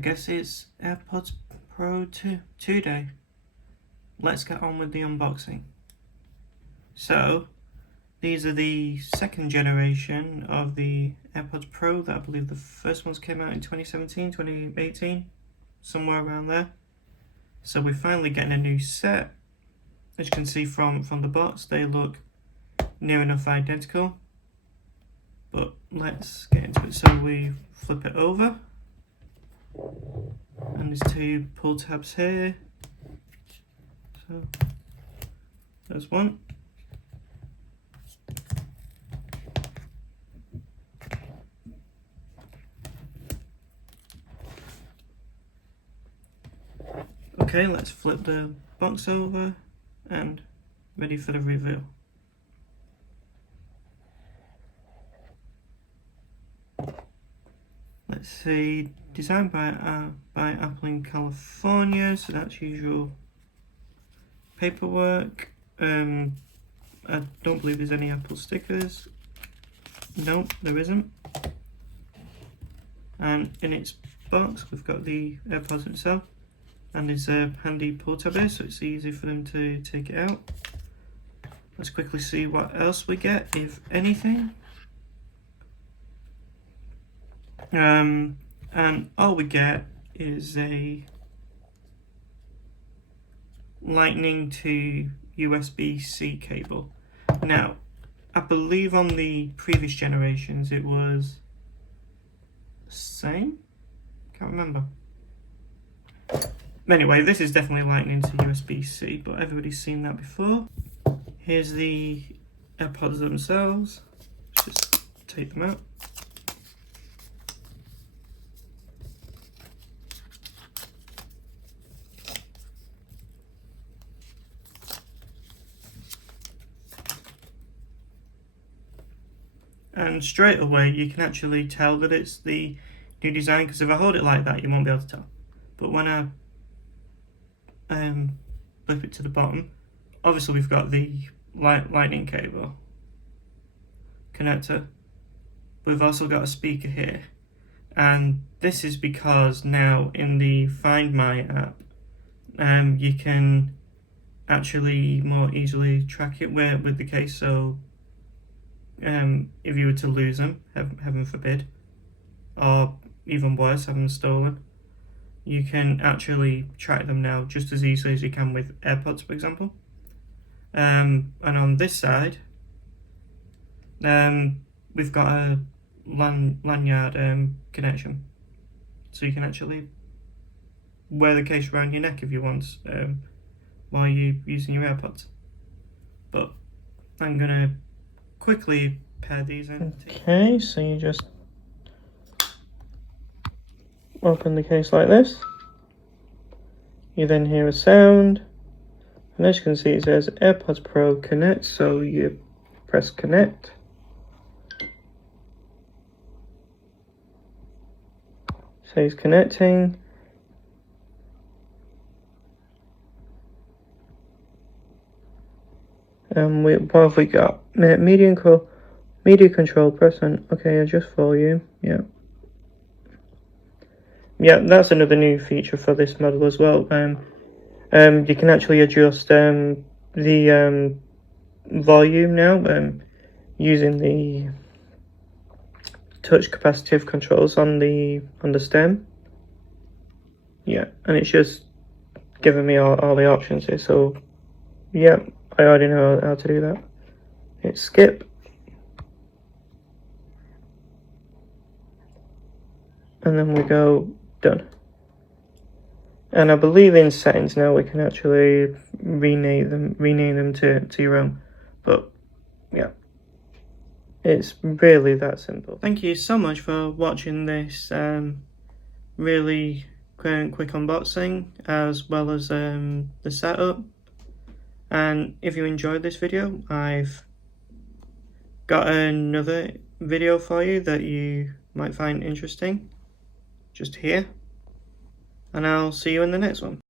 guess it's AirPods Pro 2 day. Let's get on with the unboxing. So, these are the second generation of the AirPods Pro that I believe the first ones came out in 2017, 2018, somewhere around there. So we're finally getting a new set. As you can see from the box, they look near enough identical. But let's get into it. So we flip it over. And there's two pull tabs here. So there's one. Okay, let's flip the box over and ready for the reveal. Let's see, designed by Apple in California, so that's usual paperwork. I don't believe there's any Apple stickers. No, there isn't. And in its box, we've got the AirPods itself, and there's a handy pull tab here, so it's easy for them to take it out. Let's quickly see what else we get, if anything. And all we get is a Lightning to USB-C cable. Now, I believe on the previous generations it was the same? Can't remember. Anyway, this is definitely Lightning to USB-C, but everybody's seen that before. Here's the AirPods themselves. Let's just take them out. And straight away you can actually tell that it's the new design, because if I hold it like that you won't be able to tell. But when I flip it to the bottom, obviously we've got the lightning cable connector, but we've also got a speaker here. And this is because now in the Find My app, you can actually more easily track it with the case. So if you were to lose them, heaven forbid, or even worse, have them stolen, you can actually track them now just as easily as you can with AirPods, for example. And on this side, we've got a lanyard connection, so you can actually wear the case around your neck if you want, while you're using your AirPods. But I'm gonna quickly pair these in. Okay, so you just open the case like this. You then hear a sound, and as you can see it says AirPods Pro Connect, so you press connect. Says connecting. What have we got? Media control, press on. Okay, adjust volume. Yeah, that's another new feature for this model as well. You can actually adjust the volume now using the touch capacitive controls on the stem. Yeah, and it's just giving me all the options here. So yeah, I already know how to do that. Hit skip. And then we go done. And I believe in settings now we can actually rename them to your own. But yeah, it's really that simple. Thank you so much for watching this really quick unboxing, as well as the setup. And if you enjoyed this video, I've got another video for you that you might find interesting just here, and I'll see you in the next one.